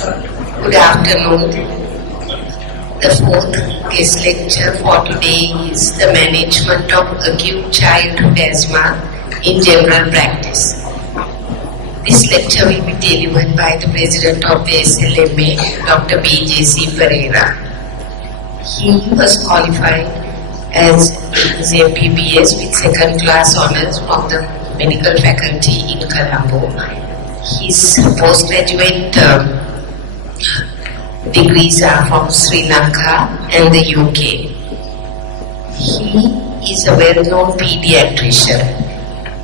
Good afternoon. The fourth guest lecture for today is the management of acute childhood asthma in general practice. This lecture will be delivered by the President of the SLMA, Dr. B.J.C. Perera. He was qualified as his MBBS with second class honours from the medical faculty in Colombo. His postgraduate degrees are from Sri Lanka and the UK. He is a well-known pediatrician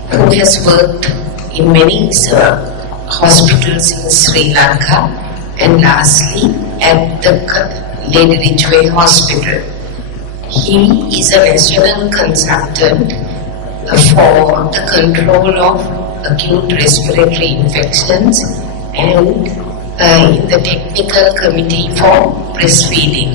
who has worked in many hospitals in Sri Lanka and lastly at the Lady Ridgeway Hospital. He is a national consultant for the control of acute respiratory infections and in the technical committee for breastfeeding.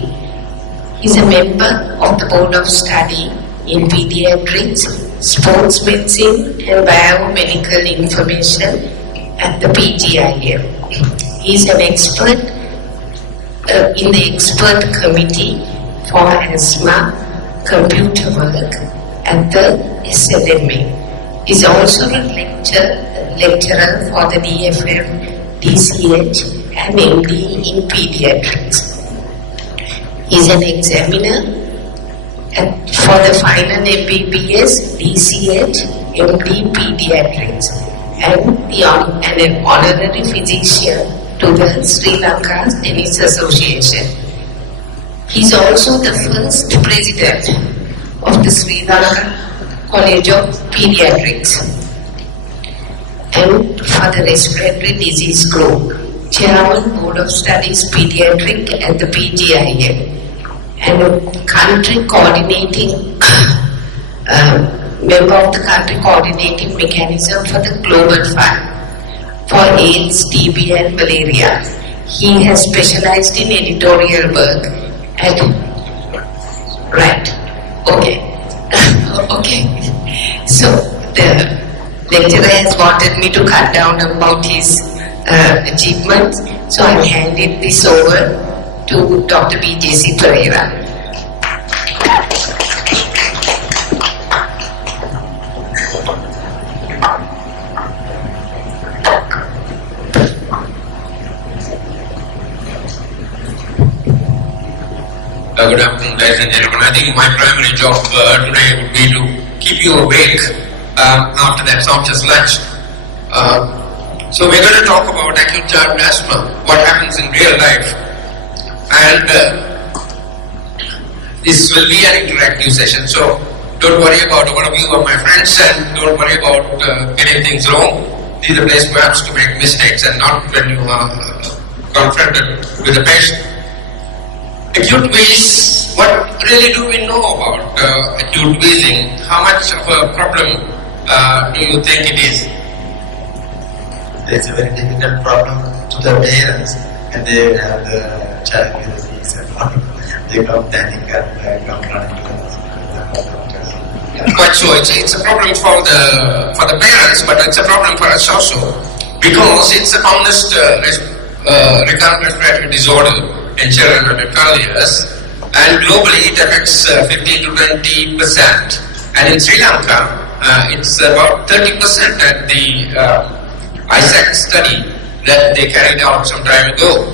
He is a member of the Board of Study in Pediatrics, Sports Medicine and Biomedical Information at the PGIM. He is an expert in the expert committee for asthma computer work at the SLMA. He is also a lecturer for the DFM, DCH and MD in Pediatrics. He is an examiner for the final MBBS, DCH, MD Pediatrics and an honorary physician to the Sri Lanka Tennis Association. He is also the first president of the Sri Lanka College of Pediatrics and for the Respiratory Disease Group, Chairman Board of Studies Pediatric at the PGIM and a country coordinating member of the country coordinating mechanism for the Global Fund for AIDS, TB and malaria. He has specialized in editorial work at Okay. So the lecturer has wanted me to cut down about his achievements, so I handed this over to Dr. B.J.C. Perera. Good afternoon, ladies and gentlemen. I think my primary job today would be to keep you awake after that sumptuous lunch. So we're going to talk about acute childhood asthma, what happens in real life. And this will be an interactive session, so don't worry about one of you are my friends and don't worry about getting things wrong. These are place perhaps to make mistakes and not when you are confronted with a patient. Acute wheeze, what really do we know about acute wheezing? How much of a problem do you think it is? It's a very difficult problem to the parents, and they have the child with wheeze and they come panic and come running to the doctors. But so it's a problem for the parents, but it's a problem for us also because it's the commonest recurrent respiratory disorder in children under 12 years, and globally it affects 15 to 20%, and in Sri Lanka it's about 30% at the ISAC study that they carried out some time ago.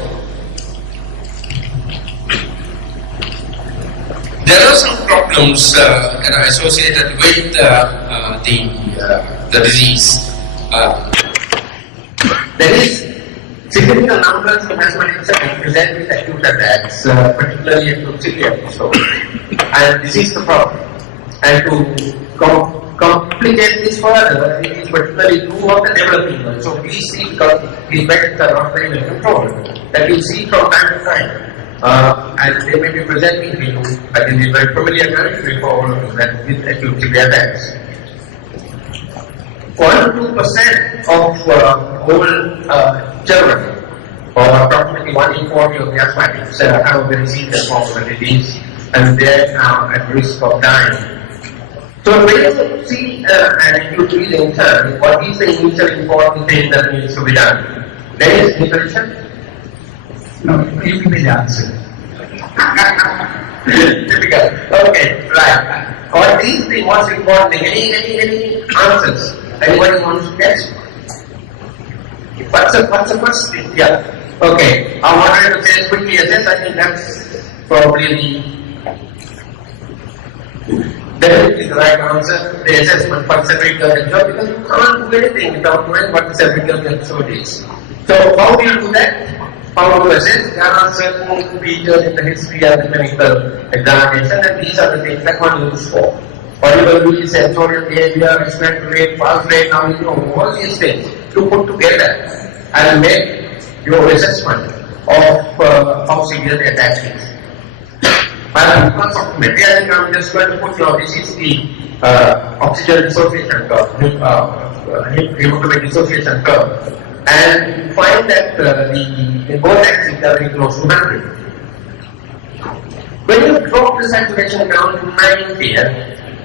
There are some problems that are associated with the disease. There is significant numbers of asthmatics that present with acute attacks, particularly acute severe episodes. And this is the problem. And to complicate this further, it is particularly true of the developing world. So we see, because these effects are not very well controlled, that you see from time to time. And they may be presenting to you, I think it's very familiar territory for all of you, that with acute severe attacks. 1% of all children, or approximately 1 in 40 of the asthmatics, have a very serious form of the disease, and they are at risk of dying. So when you see an acute wheezing turn, what is the initial important thing that needs to be done? There is nutrition, No, you give me the answer. Difficult. Okay, right. Or these the most important thing. Any answers? Anybody wants to guess? What's the first thing? Yeah. Okay. I wanted to say as quickly as this. I think that's probably definitely the right answer. The assessment for cervical episode, because you can't do anything without knowing what the cervical episode is. So how do you do that? How to assess? There are certain features in the history of the clinical examination, and these are the things that one looks for. Audibility, sensorial behavior, respiratory rate, pulse rate, now you know all these things to put together and make your assessment of how severe the attack is. But because of material, I'm just going to put this is the oxygen dissociation curve, hemoglobin dissociation curve. And you find that the both axes are very close to 100. When you drop the saturation down to 90,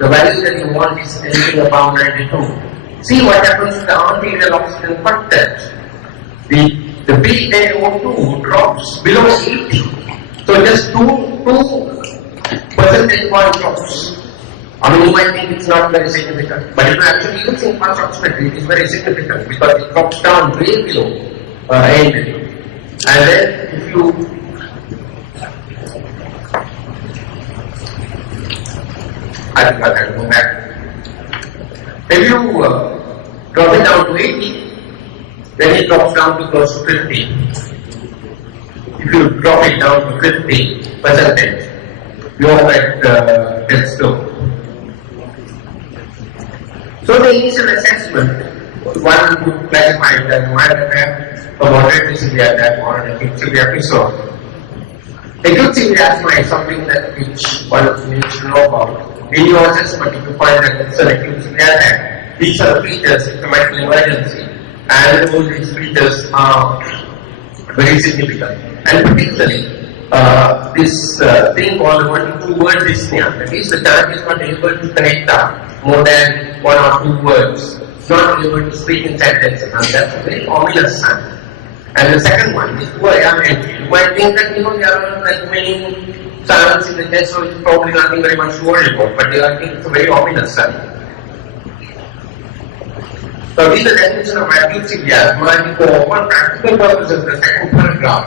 the value that you want is anything above 92. See what happens to the arterial oxygen content. The PaO2 drops below 80. So just 2 percentage point drops. I mean, you might think it's not very significant, but if you actually using pulse oximetry, it is very significant because it drops down way below 80. And then if you I think I can go back. If you drop it down to 80, then it drops down to close to 50. If you drop it down to 50%, your effect gets low. So the initial assessment, one would classify it as mild attack, a moderate to severe attack, or an acute severe episode. Acute severe asthma is something that which one needs to know about. In your assessment, if you find that it's an acute severe attack, these are the features of medical emergency, and all these features are very significant. And particularly, this thing called 1 to 2 word dyspnea, that is, the child is not able to connect up more than 1 or 2 words, not able to speak in sentences, and that's a very ominous sign. And the second one is poor air entry. You might think that there are like many sounds in the chest, so it's probably nothing very much to worry about, but I think it's a very ominous sign. So these are the definition of acute severe asthma, and for one practical purposes, the second paragraph,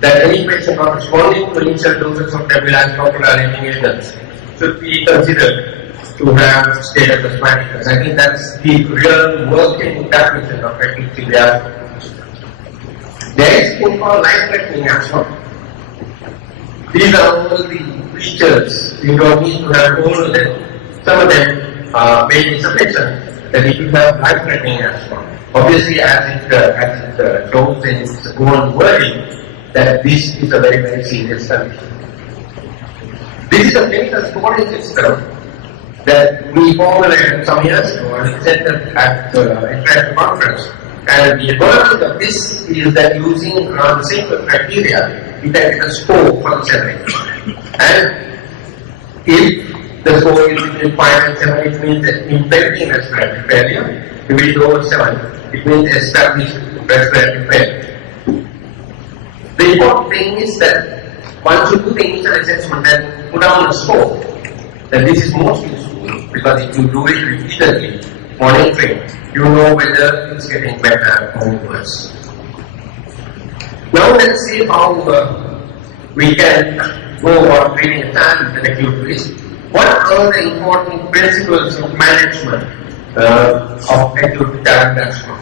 that any patient not responding to initial doses of nebulized bronchodilating agents should be considered to have status asthmaticus. I think that's the real working definition of acute severe asthma. There is what called life-threatening asthma. These are all the features you don't need to have all of them. Some of them may be sufficient that if you have life-threatening asthma. Obviously, as it shows in its own wording, that this is a very, very serious condition. This is a clinical scoring system that we formulated some years ago and presented at the international conference. And the advantage of this is that using the simple criteria, we can get a score for the 7. And if the score is between 5 and 7, it means that impending respiratory failure. If it is over 7, it means established respiratory failure. The important thing is that one should do the initial assessment and put down a score. That this is most useful because if you do it repeatedly, monitoring, you know whether it's getting better or worse. Now let's see how we can go about treating a child with an acute risk. What are the important principles of management of acute child asthma?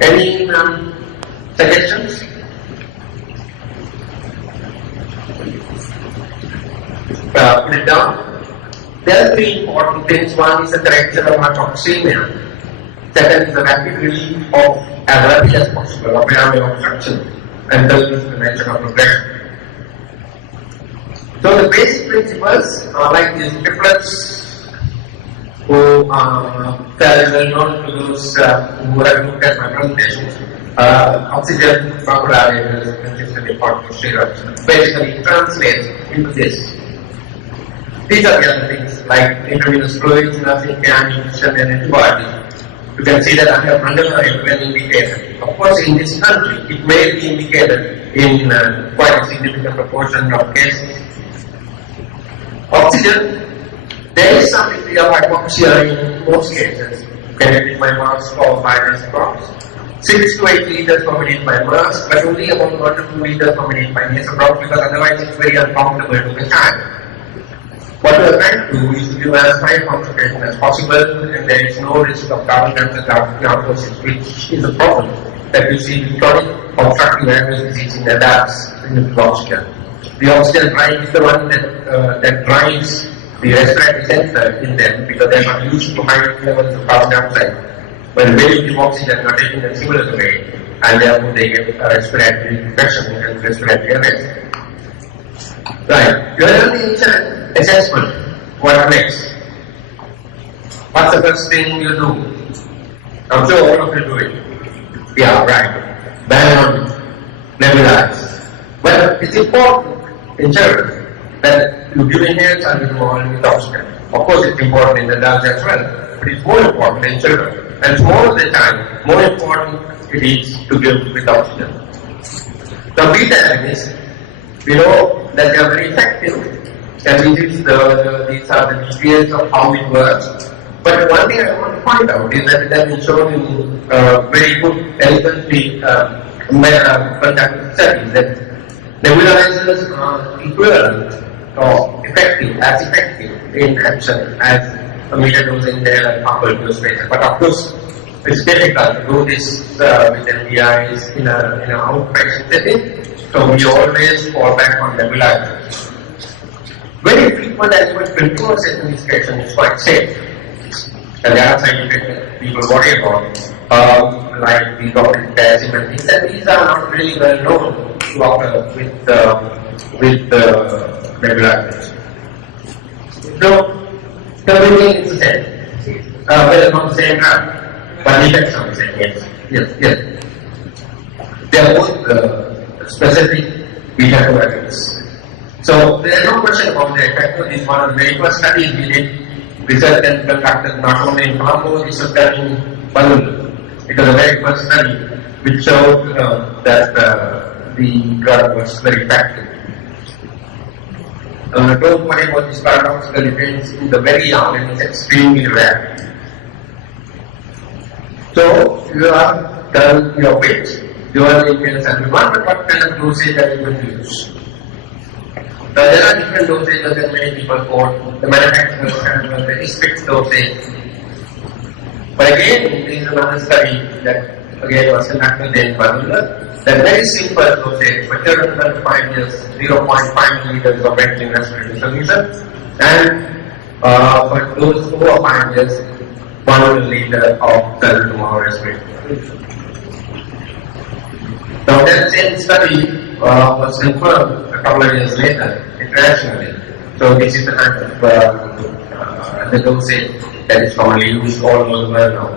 Any suggestions? Put it down. There are 3 important things. One is the correction of hypoxemia. Second is the rapid relief of as rapid as possible of airway obstruction. And third is prevention of progression. So the basic principles are like these triplets who are very well known to those who have looked at my presentations. Oxygen, bronchodilators, consistently important steroids. Basically translates into this. These are the other things like intravenous fluids, nursing care, nutrition, and antibiotics. You can see that I have underlined when indicated. Of course, in this country, it may be indicated in quite a significant proportion of cases. Oxygen, there is some degree of hypoxia in most cases. Connected by mask or virus drops. 6 to 8 liters per minute by mask, but only about 1 to 2 liters per minute by nasal drops, because otherwise it's very uncomfortable to the child. What we are trying to do is to give as high concentration as possible, and there is no risk of carbon dioxide narcosis, which is a problem that we see with chronic obstructive airway disease in adults with oxygen. The oxygen drive is the one that drives the respiratory sensor in them, because they are not used to high levels of carbon dioxide. When they give oxygen, are taking a similar way, and therefore they get respiratory infection and respiratory arrest. Right. You are only assessment. What next? What's the first thing you do? I'm sure all of you do it. Yeah, right. Ban nebulize. Well, it's important in children that you give inhalers and you do with oxygen. Of course, it's important in adults as well, but it's more important in children. And more of the time, more important it is to give with oxygen. The beta agonists, we know that they are very effective, and these are the details of how it works. But one thing I want to point out is that it has been shown in very good, elegantly conducted studies that nebulizers are equivalent or as effective in action as a meter-dose inhaler and pump dose patient. But of course, it's difficult to do this with MDIs in an outpatient setting, so we always fall back on nebulizers. Very frequent and even continuous administration is quite safe. And there are side effects that people worry about, like the cognitive calcium and things, and these are not really well known to occur with nebulizers. So, the beginning is the same. Well, not the same drug, but the effects are the same. Yes. They are both specific beta-2 agonists. So there is no question about the effect. This is one of the very first studies we did. Research and conducted not only in Colombo, this was done in Bangalore. It was the very first study which showed that the drug was very effective. Don't worry about this paradoxical events in the very young, and it's extremely rare. So you have done your bit. You are in everyone, but what kind of dosage are you going to use? There are different dosages that many people quote. The manufacturers have a very strict dosage. But again, there is another study that again was conducted in Bangalore. That very simple dosage for children under 5 years, 0.5 milliliters of benzoyl respiratory solution, and for those over 5 years, 1 milliliter of salbutamol respiratory solution. Now that same study was confirmed a couple of years later internationally. So this is the kind of the dosage that is commonly used all over the world now.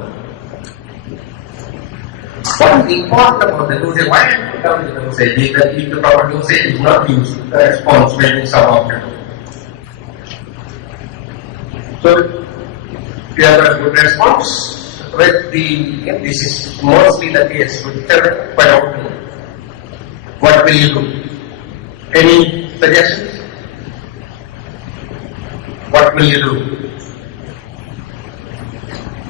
What is important about the dosage? Why I put down the dosage is that if the proper dosage is not used, the response may be suboptimal. So if you have a good response with this is mostly the case with children quite often. What will you do? Any suggestions? What will you do?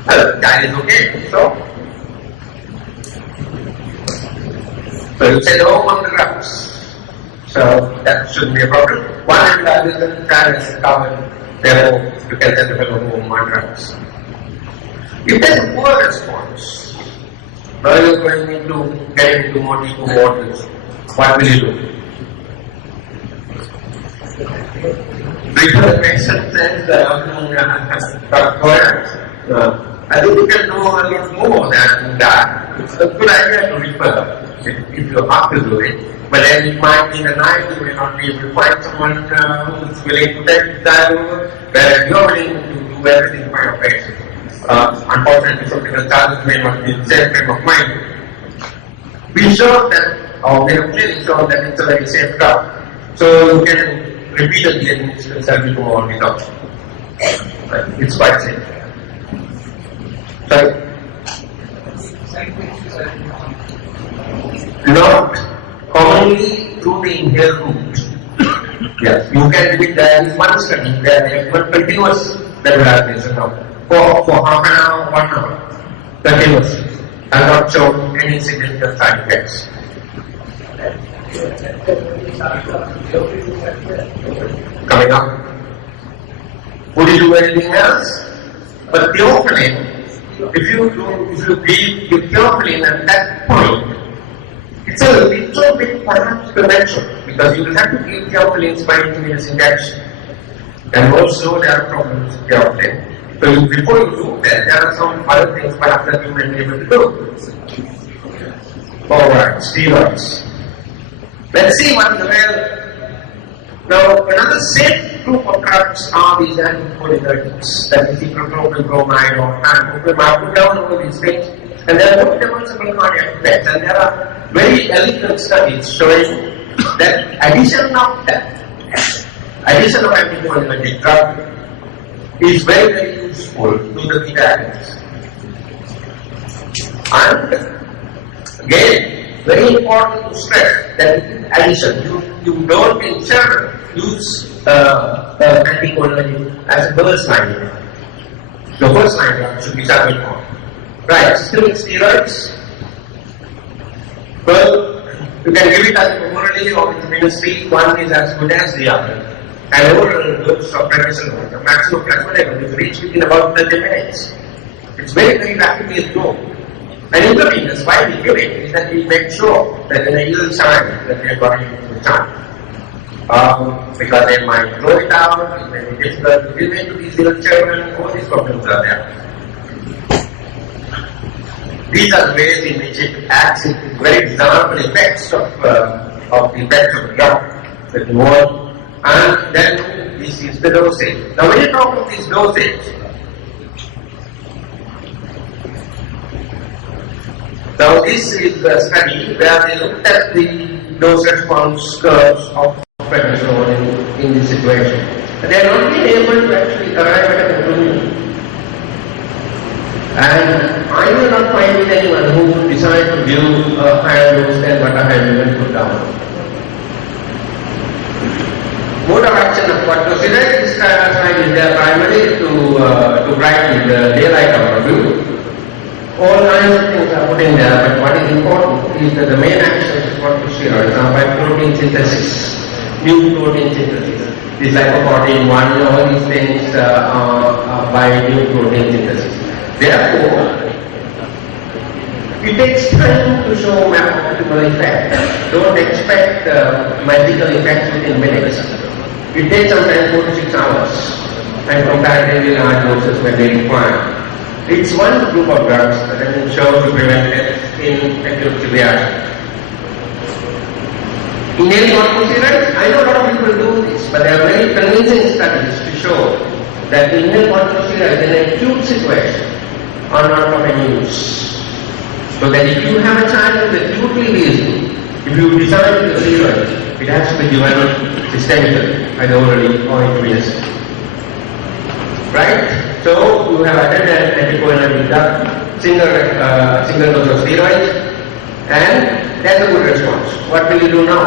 Well, that is okay, so you say no on the drugs. So that shouldn't be a problem. One and the other plan is covered, therefore you can send people home on drugs. If there is a poor response, now you are going to get into more deep waters. What will you do? Because patients and I think you can do a lot more than that. It's a good idea to refer if you have to do it. But then it might be the night you may not be able to find someone who is willing to take that over, whereas you are willing to do everything for your patient. Unfortunately, some people may not be in the same frame of mind. We show that, or we have clearly shown that it's a very safe drug. So you can repeatedly administer salbutamol without. It's quite safe. So not commonly through the inhaled route. Yes, you can do it. There is one study where they have given continuous nebulization for half an hour, 1 hour, continuously, and not shown any significant side effects. Coming up. Would you do anything else? But theophylline, if you give theophylline at that point, it's a little bit perhaps premature because you will have to give theophylline spontaneous injection. And also there are problems with theophylline. So before you do that, there are some other things perhaps that you may be able to do. Alright, steroids. Let's see what the Now, another safe group of drugs are these anticholinergics, that is ibuprofen, bromide, or ibuprofen. I put down all these things, and there are no demonstrable cardiac effects, and there are very elegant studies showing that addition of anticholinergic drug is very, very useful to the beta agonists. And again, very important to stress that in addition, you don't in children use anticholinergic as a first line. The first line should be started on. Right, systemic steroids. Well, you can give it as orally or intravenously. One is as good as the other. And oral dose of prednisone, the maximum plasma level is reached within about 30 minutes. It's very, very rapidly slow. And intravenous, why we give it is that we make sure that in a yield time that we are going into the time. Because they might throw it out, it may be difficult to give it to these little children, all these problems are there. These are ways in which it acts, it is very example effects of the effects of the drug that you want. And then this is the dosage. Now when you talk of this dosage, now this is a study where they looked at the dose response curves of prednisone in this situation. And they are not been able to actually arrive at a conclusion. And I will not find with anyone who would decide to give a higher dose than what I have even put down. Mode of action of corticosteroid is there primarily to brighten the daylight of our view. All kinds of things are put in there, but what is important is that the main actions of corticosteroids are by protein synthesis, new protein synthesis. This lipoprotein 1, all these things are by new protein synthesis. Therefore, it takes time to show optimal effect. Don't expect magical effects within minutes. It takes sometimes 4 to 6 hours, and comparatively large doses when they require. It's one group of drugs that has been shown to prevent death in acute severity. Inhaled corticosteroids, I know a lot of people do this, but there are very convincing studies to show that inhaled corticosteroids in an acute situation are not of any use. So that if you have a child who is acutely wheezing, if you decide to give steroids, it has to be given systemically, either orally or intravenously. Right? So you have added an anticholinergic drug, single dose of steroids, and that's a good response. What will you do now?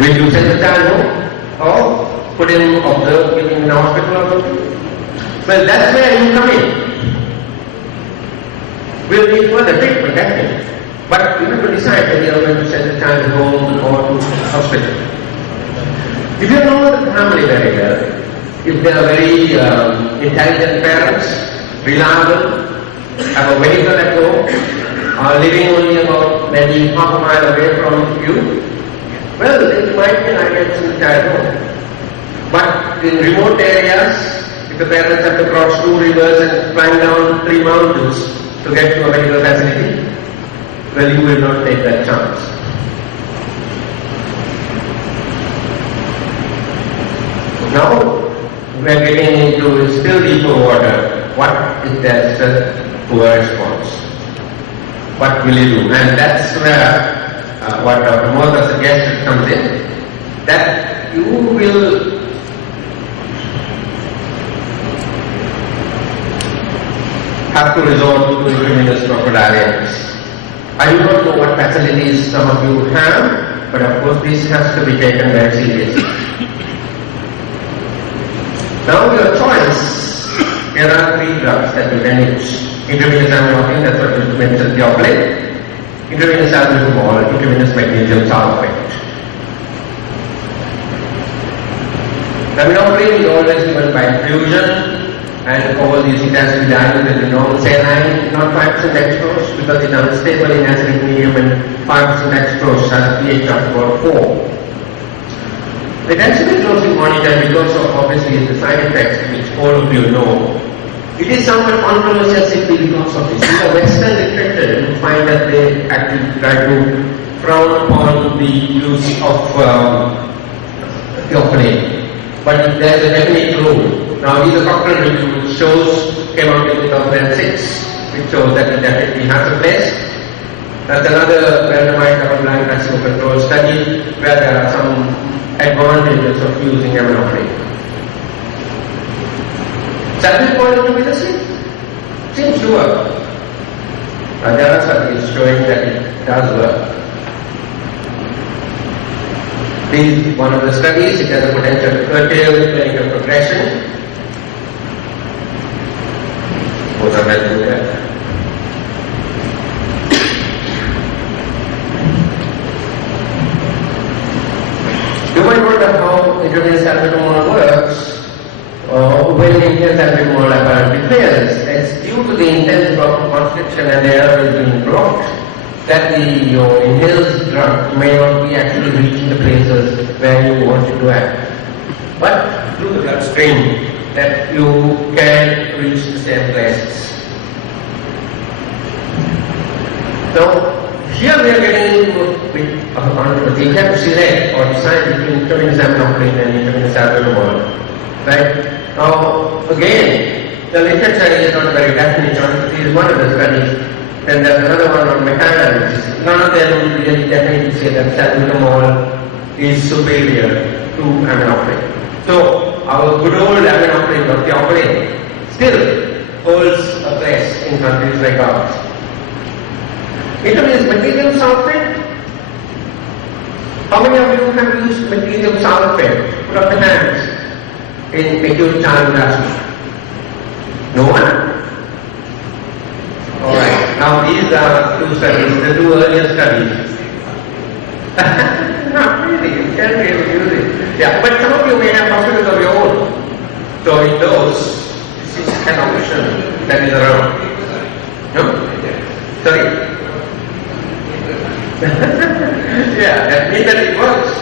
Will you send the child home or put him observed in the hospital or something? Well, that's where you come in. We'll need further treatment, definitely. But you have to decide whether you are going to send the child home or to hospital. If you know the family very well, if they are very intelligent parents, reliable, have a vehicle at home, are living only about maybe half a mile away from you, well, it might be an idea to send the child home. But in remote areas, if the parents have to cross 2 rivers and climb down 3 mountains to get to a medical facility, well, you will not take that chance. Now, we are getting into still deeper water. What is that poor response? What will you do? And that's where what Dr. Mota suggested comes in. That you will have to resort to intravenous bronchodilators. I do not know what facilities some of you have, but of course this has to be taken very seriously. Now your choice, there are 3 drugs that you can use. Intravenous aminophylline, that's what you mentioned, theophylline, intravenous albuterol, intravenous magnesium sulfate. Aminophylline is always given by infusion, and over this it has to be diluted in normal saline, not 5% dextrose, because it's unstable in acidic medium, and 5% dextrose has a pH of about 4. The density dosing monitor, because of obviously the side effects which all of you know, it is somewhat controversial simply because of this. In the Western literature, you find that they actually try to frown upon the use of theophylline. But there is a definite rule. Now, these are Cochrane review which came out in 2006, which shows that it definitely has a place. That's another randomized double-blind placebo-controlled study where there are some advantages of using aminophylline. Salbutamol to be the same. Seems to work. There are studies showing that it does work. This is one of the studies. It has a potential to curtail clinical progression. What am I doing there? You might wonder how intravenous salbutamol works. When inhaled salbutamol apparently fails, it's due to the intense bronchoconstriction and the air is being blocked that your inhaled drug may not be actually reaching the places where you want it to act. But through the bloodstream, that you can reach the same places. Now, here we are getting into a controversy. You have to select or decide between intravenous aminophylline and intravenous salbutamol. Right? Now, again, the literature is not very definite on this is one of the studies. Then there's another one on meta-analysis. None of them really definitely say that salbutamol is superior to aminophylline. So, our good old aminophylline or theophylline still holds a place in countries like ours. Intravenous magnesium sulfate. How many of you have used magnesium sulfate? Put up the hands. In acute childhood asthma? No one? Alright, now these are 2 studies, the 2 earlier studies. Not really, you can't really use it. Yeah, but some of you may have hospitals of your own. So in those, this is an option that is around. No? Sorry? Yeah, that means that it works.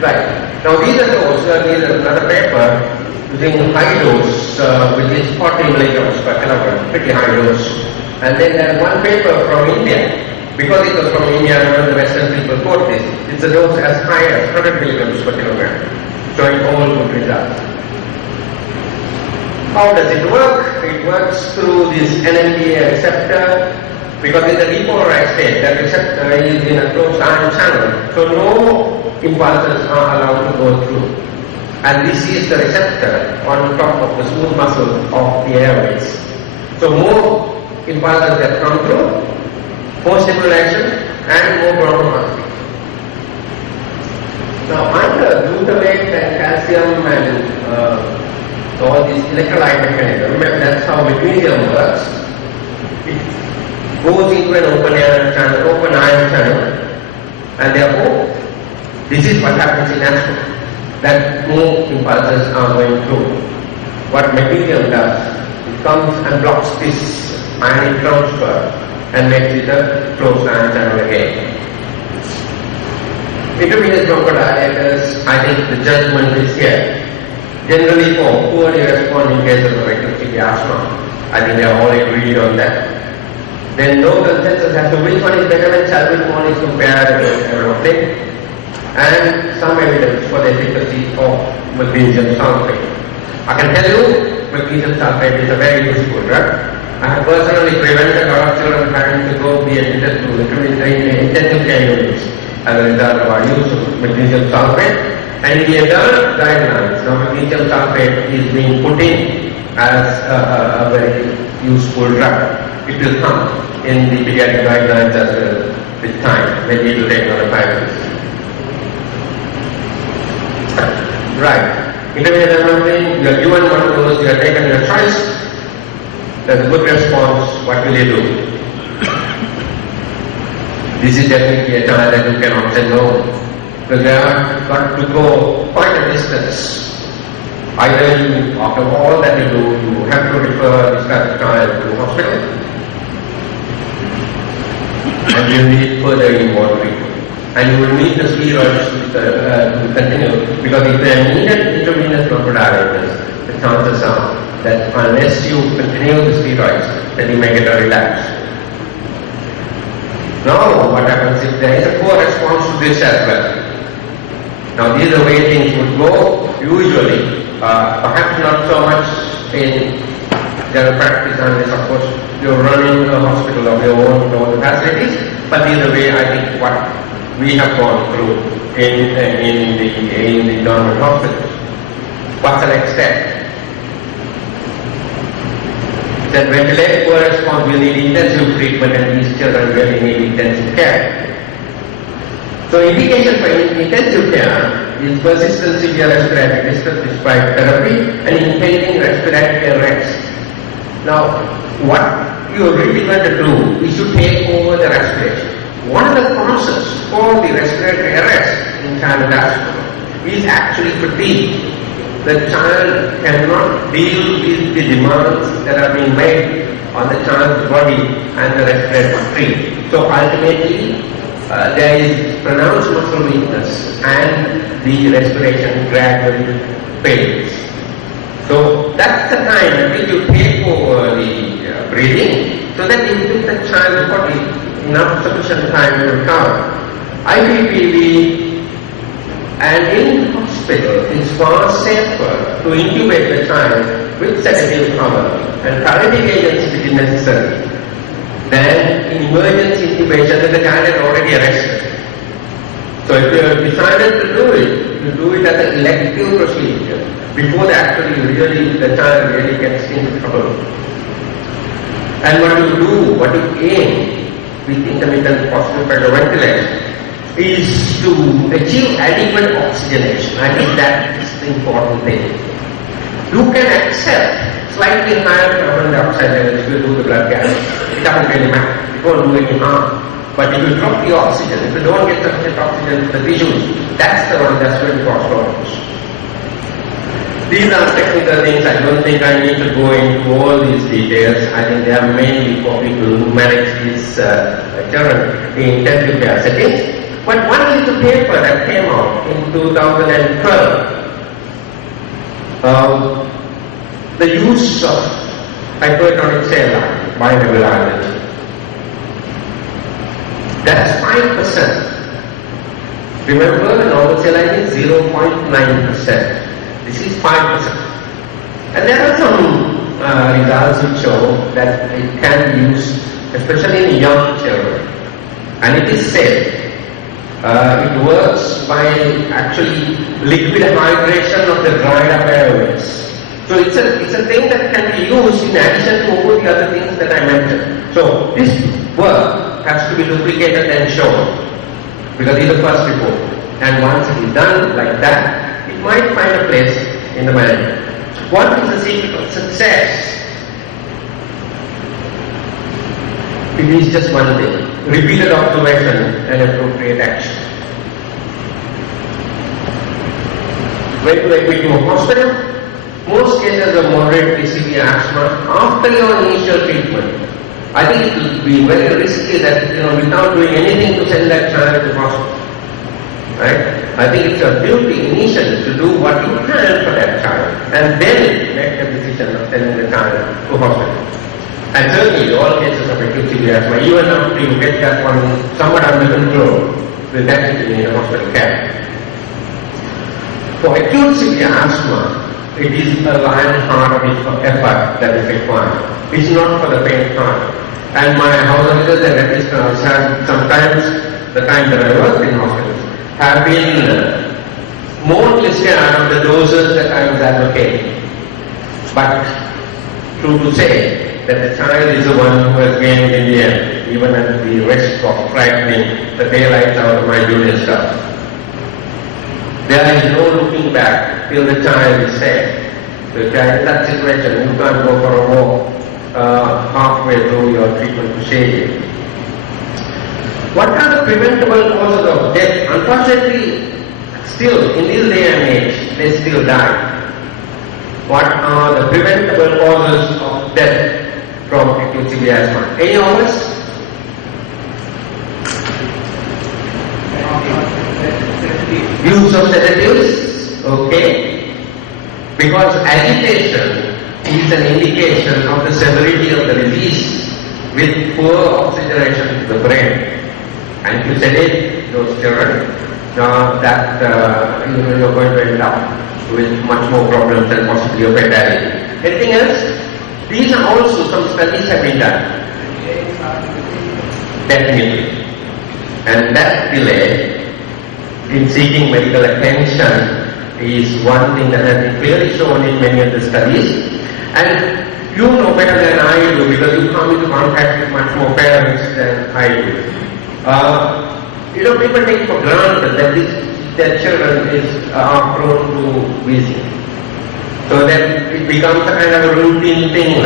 Right. Now these are those, these are another paper using high dose, which is 40 milligrams per kilogram, pretty high dose. And then there's one paper from India. Because it was from India, none of the Western people quote this. It's a dose as high as 100 milligrams per kilogram, showing all good results. How does it work? It works through this NMDA receptor. Because in the depolarized state, that receptor is in a closed ion channel, so no impulses are allowed to go through. And this is the receptor on top of the smooth muscle of the airways. So more impulses that come through, more stimulation, and more bronchoconstriction. Now under glutamate and calcium and all these electrolyte mechanism, that's how magnesium works. Goes into an open ion channel, and therefore, this is what happens in asthma, that more impulses are going through. What magnesium does, it comes and blocks this ionic transfer and makes it a closed ion channel again. Intravenous bronchodilators, I think the judgment is here. Generally for poorly responding cases of acute asthma, I think they are all agreed on that. Then no consensus as to which one is better when salbutamol is compared with aminophylline, and some evidence for the efficacy of magnesium sulfate. I can tell you, magnesium sulfate is a very useful drug. I have personally prevented a lot of children having to go be admitted to intensive care units as a result of our use of magnesium sulfate. And in the adult guidelines, now magnesium sulfate is being put in as a very useful drug. It will come in the pediatric guidelines as well with time. Maybe it will take another 5 years. Right. Intermediate development, you are given one of those, you are taken your choice. There's a good response. What will you do? This is definitely a child that you cannot say no. Because they have got to go quite a distance. Either you, after all that you do, you have to refer this kind of child to hospital, and you need further involved treatment. And you will need the steroids to continue, because if they are needed intravenous bronchodilators, the chances are that unless you continue the steroids, then you may get a relapse. Now, what happens if there is a poor response to this as well? Now, these are the way things would go usually. Perhaps not so much in general practice unless, of course, you're running a hospital of your own with all the facilities. But these are the way I think what we have gone through in the government hospitals. What's the next step? That when we let poor response, we need intensive treatment, and these children really need intensive care. So indication for intensive care is persistent severe respiratory distress despite therapy and impending respiratory arrest. Now, what you are really going to do is to take over the respiration. One of the causes for the respiratory arrest in childhood asthma is actually fatigue. The child cannot deal with the demands that are being made on the child's body and the respiratory tree. So ultimately, there is pronounced muscle weakness and the respiration gradually fails. So that's the time I think you take over the breathing, so that you give the child's body enough sufficient time to recover. IPPV and in hospital it's far safer to intubate the child with sedative cover and paralytic agents if it is necessary than in emergency intubation that the child is already arrested. So if you have decided to do it, you do it as an elective procedure before the child really gets into trouble. And what you do, what you aim with intermittent positive pressure ventilation is to achieve adequate oxygenation. I think that is the important thing. You can accept slightly higher carbon dioxide levels if you do the blood gas. It doesn't really matter. It won't do any harm. But if you drop the oxygen, if you don't get sufficient oxygen to the tissues, that's the one that's going to cause problems. These are technical things. I don't think I need to go into all these details. I think they are mainly for people who manage these children in intensive care settings. But one little paper that came out in 2012, the use of hypertonic saline bioavailability. That's 5%. Remember, normal saline is 0.9%. This is 5%. And there are some results which show that it can be used, especially in young children. And it is safe. It works by actually liquid hydration of the dried up airways. So it's a thing that can be used in addition to all the other things that I mentioned. So this work has to be duplicated and shown, because it's the first report. And once it is done like that, it might find a place in the manual. What is the secret of success? It is just one thing: repeated observation and appropriate action. When you admit to a hospital, most cases of moderate severe asthma, after your initial treatment, I think it will be very risky that, without doing anything to send that child to hospital. Right? I think it's your duty initially to do what you can for that child, and then make the decision of sending the child to hospital. And certainly, in all cases of acute severe asthma, even after you get that one somewhat under control, will definitely need a hospital care. For acute severe asthma, it is a lion-hearted effort that is required. It's not for the faint heart. And my house officers and registrars have sometimes, the time that I worked in hospitals, have been more listed out of the doses that I was advocating. But true to say that the child is the one who has gained in the end, even at the risk of frightening the daylights out of my junior staff. There is no looking back till the child is safe. So if you are in that situation, you can't go for a walk halfway through your treatment procedure. What are the preventable causes of death? Unfortunately, still in this day and age, they still die. What are the preventable causes of death from acute severe asthma? Any of us? Use of sedatives, okay? Because agitation is an indication of the severity of the disease with poor oxygenation to the brain. And if you sedate those children, you're going to end up with much more problems and possibly a fatality. Anything else? These are also some studies have been done. Definitely. And that delay in seeking medical attention is one thing that has been clearly shown in many of the studies. And you know better than I do because you come into contact with much more parents than I do. People take for granted that their children are prone to wheezing. So that it becomes a kind of a routine thing you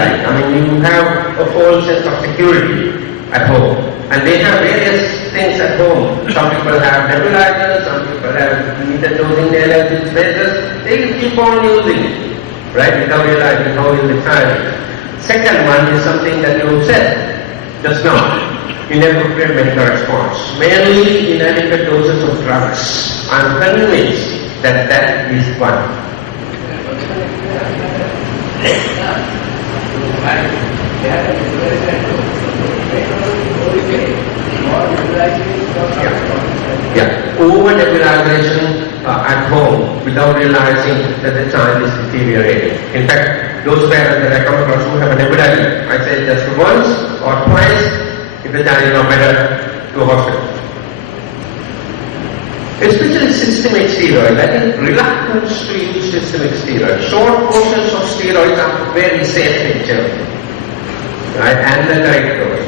have a false sense of security at home. And they have various things at home. Some people have nebulizers, some people have meter dosing their spaces. They will keep on using it, right, without realizing how ill the child is. Second one is something that you said just now. Inappropriate medical response, mainly inadequate doses of drugs. I am convinced that that is one. Over-nebulization at home without realizing that the child is deteriorating. In fact, those parents that I come across who have a nebulizer, I say just once or twice. If the child is not better, to a hospital. Especially systemic steroids, I think reluctance to use systemic steroids. Short courses of steroids are very safe in children, right? And the correct dose.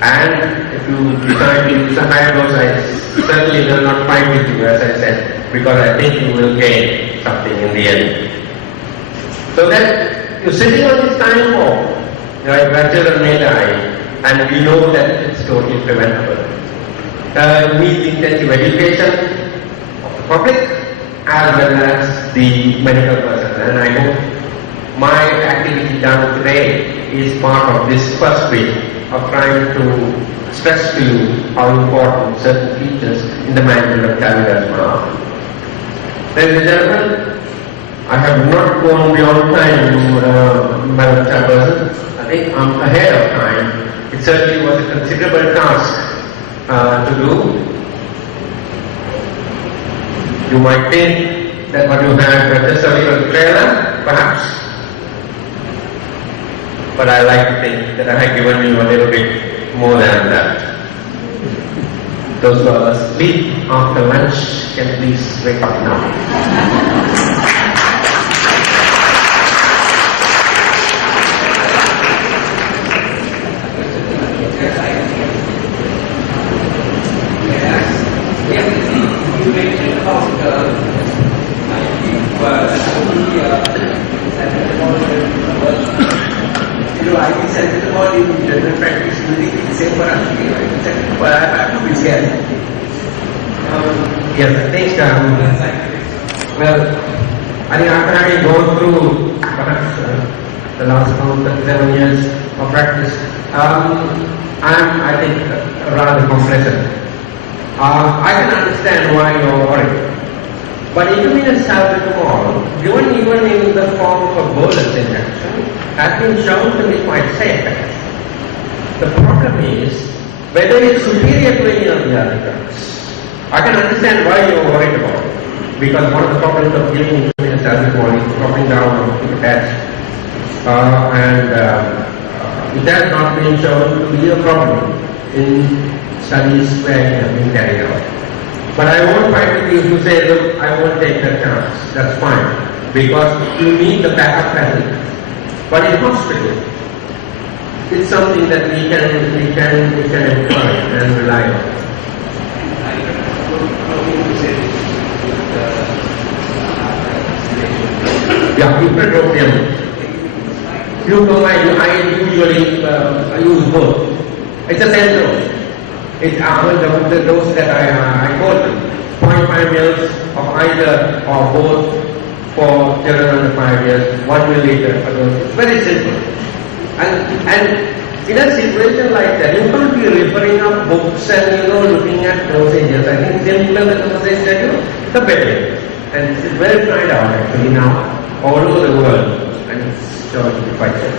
And if you decide to use a higher dose, I certainly will not fight with you, as I said, because I think you will gain something in the end. So that you're sitting on this time bomb, right, where children may die. And we know that it's totally preventable. Needs intensive education of the public as well as the medical person. And I hope my activity done today is part of this first week of trying to stress to you how important certain features in the management of childhood asthma are. Ladies and gentlemen, I have not gone beyond time, Madam Chairperson. I think I'm ahead of time. It certainly was a considerable task to do. You might think that what you had was just a little trailer, perhaps. But I like to think that I have given you a little bit more than that. Those who are asleep after lunch can please wake up now. Yes, thanks, well, I think after having gone through perhaps the last 37 years of practice, I'm, I think, rather complacent. I can understand why you're worried. But intravenous salbutamol, given even in the form of a bolus injection, has been shown to be quite safe. The problem is whether it's superior to any of the other drugs. I can understand why you're worried about it, because one of the problems of giving intravenous salbutamol is dropping down to the death. It has not been shown to be a problem in studies where it has been carried out. But I won't fight with you to say, look, I won't take that chance. That's fine. Because you need the backup facility. But in hospital, it's something that we can employ and rely on. Yeah, buprenorphine. I usually use both. It's a same dose. It's the dose that I quote, 0.5 mils of either or both for children under 5 years, 1 milliliter per dose. It's very simple. And in a situation like that, you can't be referring up books and looking at dosages. I think simpler the dosage that the better. And it's well tried out actually now all over the world, and it's sure to be quite good.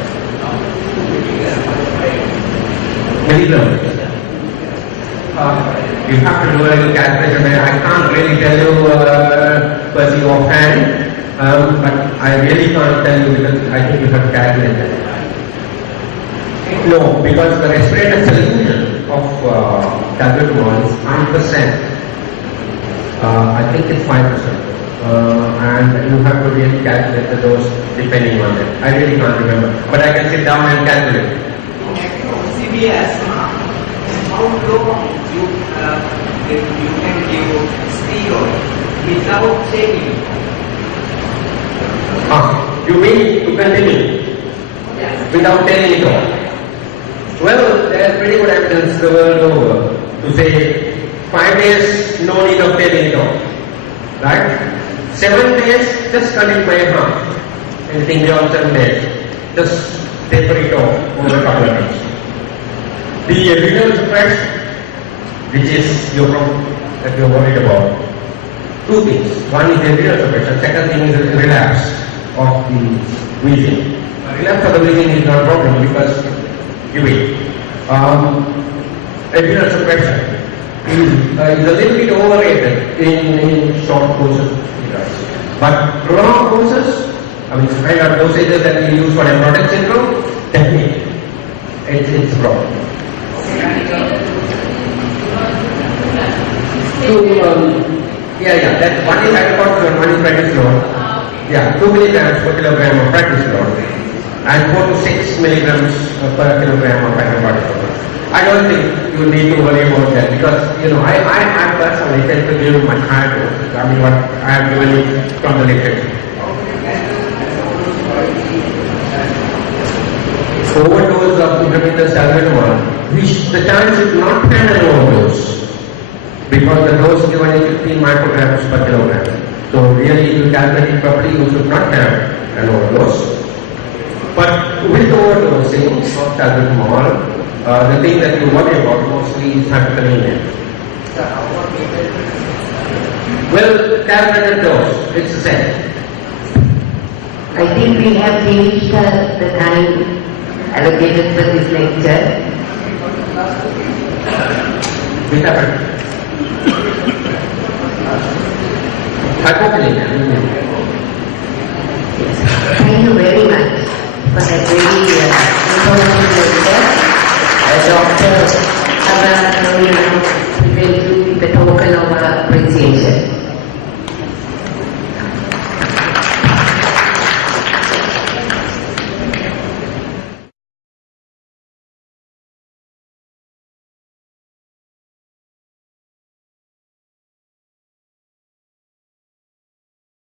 Milligrams. You have to do a little calculation. I can't really tell you Percy offhand, but I really can't tell you because I think you have calculated. No, because the respirator solution of salbutamol is 5%. I think it's 5%. And you have to really calculate the dose depending on it. I really can't remember, but I can sit down and calculate. CBS, how long you can give steroid without taking? You mean to continue without taking it all? Well, there's pretty good evidence the world over to say 5 days, no need of taking it all. Right? 7 days, just cut it by half. Anything beyond 7 days, just taper it off over a couple of days. The adrenal suppression, which is your problem that you're worried about. Two things. One is adrenal suppression. Second thing is the relapse of the wheezing. Relapse of the wheezing is not a problem because you wait. Adrenal suppression is a little bit overrated in short courses. But prolonged courses, spread out dosages that we use for nephrotic syndrome, definitely it's a problem. So, that one is hydrocortisone, one is prednisolone. 2 milligrams per kilogram of prednisolone and 4 to 6 milligrams per kilogram of hydrocortisone. I don't think you need to worry about that because, I personally tend to give much higher doses. What I have given you from the literature. Overdose of intravenous salbutamol, which the child should not have an overdose because the dose given is 15 micrograms per kilogram. So really, if you calculate it properly, you should not have an overdose. But with overdosing of salbutamol, the thing that you worry about mostly is hyperkalemia. Well, calculated dose, it's the same. I think we have reached the time allocated for this lecture. Which happened? Hypokalemia. Thank you very much for that very